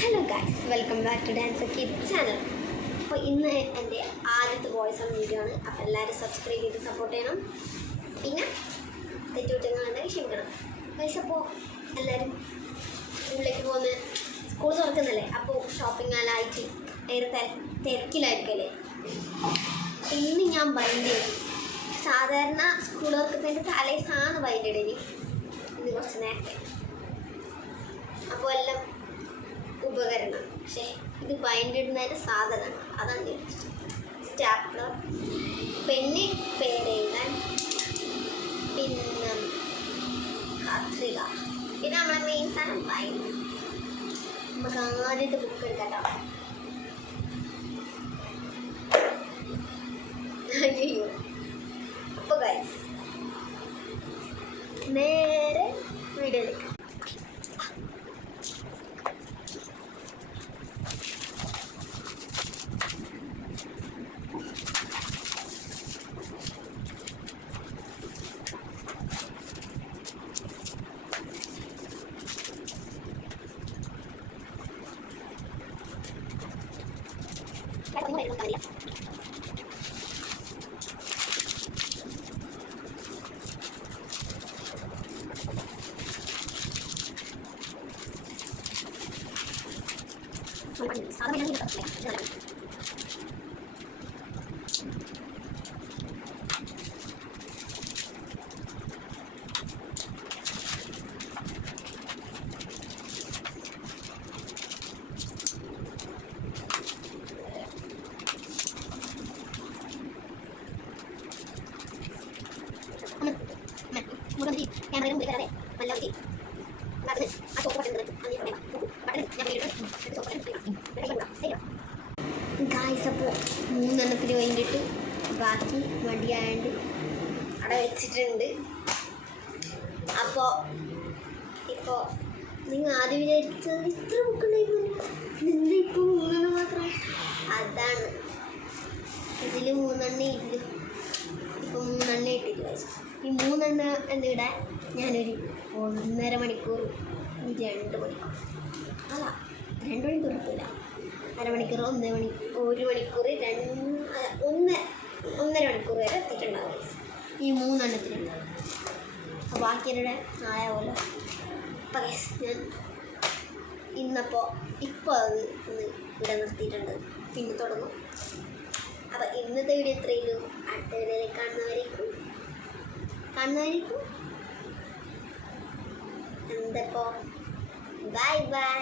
Hello guys, welcome back to dance kid channel. അപ്പോൾ ഇന്ന് എൻ്റെ ആദ്യത്തെ വോയിസ് ഓൺ വീഡിയോ ആണ്. അപ്പോൾ എല്ലാവരും സബ്സ്ക്രൈബ് ചെയ്ത് സപ്പോർട്ട് ചെയ്യണം. പിന്നെ തെറ്റുകുറ്റങ്ങളുണ്ടെങ്കിൽ ക്ഷമിക്കണം ഗൈസ്. അപ്പോൾ എല്ലാവരും സ്കൂളിലേക്ക് പോകുന്ന സ്കൂൾ തുറക്കുന്നല്ലേ, അപ്പോൾ ഷോപ്പിംഗ് കാലമായിട്ട് ഏറെ തിരക്കിലായിരിക്കല്ലേ. ഇന്ന് ഞാൻ ബൈൻഡ് ചെയ്തു. സാധാരണ സ്കൂൾ തുറക്കുന്നതിൻ്റെ തലേസാണ് ബൈൻഡ് ഇടല്. ഇന്ന് കുറച്ച് നേരത്തെ. അപ്പോൾ എല്ലാം ഉപകരണം, പക്ഷേ ഇത് ബൈൻഡ് ഇടുന്നതിൻ്റെ സാധനമാണ്. അതാണ് സ്റ്റാപ്ലർ, പെന്ന്, പേരെഴുതാൻ, പിന്നെ കത്രിക. ഇത് നമ്മളെ മെയിൻ സാധനം ബൈൻഡ്. നമുക്ക് ആദ്യത്തെ ബുക്ക് എടുക്കാം. അയ്യോ. അപ്പോൾ ഗൈസ് നേരെ വീഡിയോയിലേക്ക്. ഗായ്സ്, അപ്പോൾ 3 വേണ്ടിയിട്ട് ബാക്കി മടിയായതുകൊണ്ട് അവിടെ വെച്ചിട്ടുണ്ട്. അപ്പോൾ നിങ്ങൾ ആദ്യം വിചാരിച്ചത് ഇത്ര ബുക്കുണ്ടായിരുന്നു, നിന്ന് ഇപ്പോൾ 3 മാത്രം. അതാണ്, ഇതിൽ 3 ഇല്ല. ഇപ്പോൾ 3 ഇട്ടില്ല. ഈ 3 എന്നിവിടെ ഞാനൊരു 1.5 മണിക്കൂർ 2 മണിക്കൂർ അല്ല 2 മണിക്കൂർ എടുത്തില്ല, അരമണിക്കൂർ 1 മണിക്കൂർ 1.5 മണിക്കൂർ വരെ എത്തിയിട്ടുണ്ടാവും ഈ 3 അപ്പോൾ ബാക്കിയുടെ ആയ പോലെ. അപ്പം ഞാൻ ഇപ്പോൾ അത് ഒന്ന് ഇവിടെ നിർത്തിയിട്ടുണ്ട്, പിന്നെ തുടങ്ങും. അപ്പോൾ ഇന്നത്തെ വീഡിയോ ഇത്രയുള്ളൂ. അടുത്ത വീഡിയോയിൽ കാണുന്നവരേക്കും എന്തപ്പോൾ ബൈ ബൈ.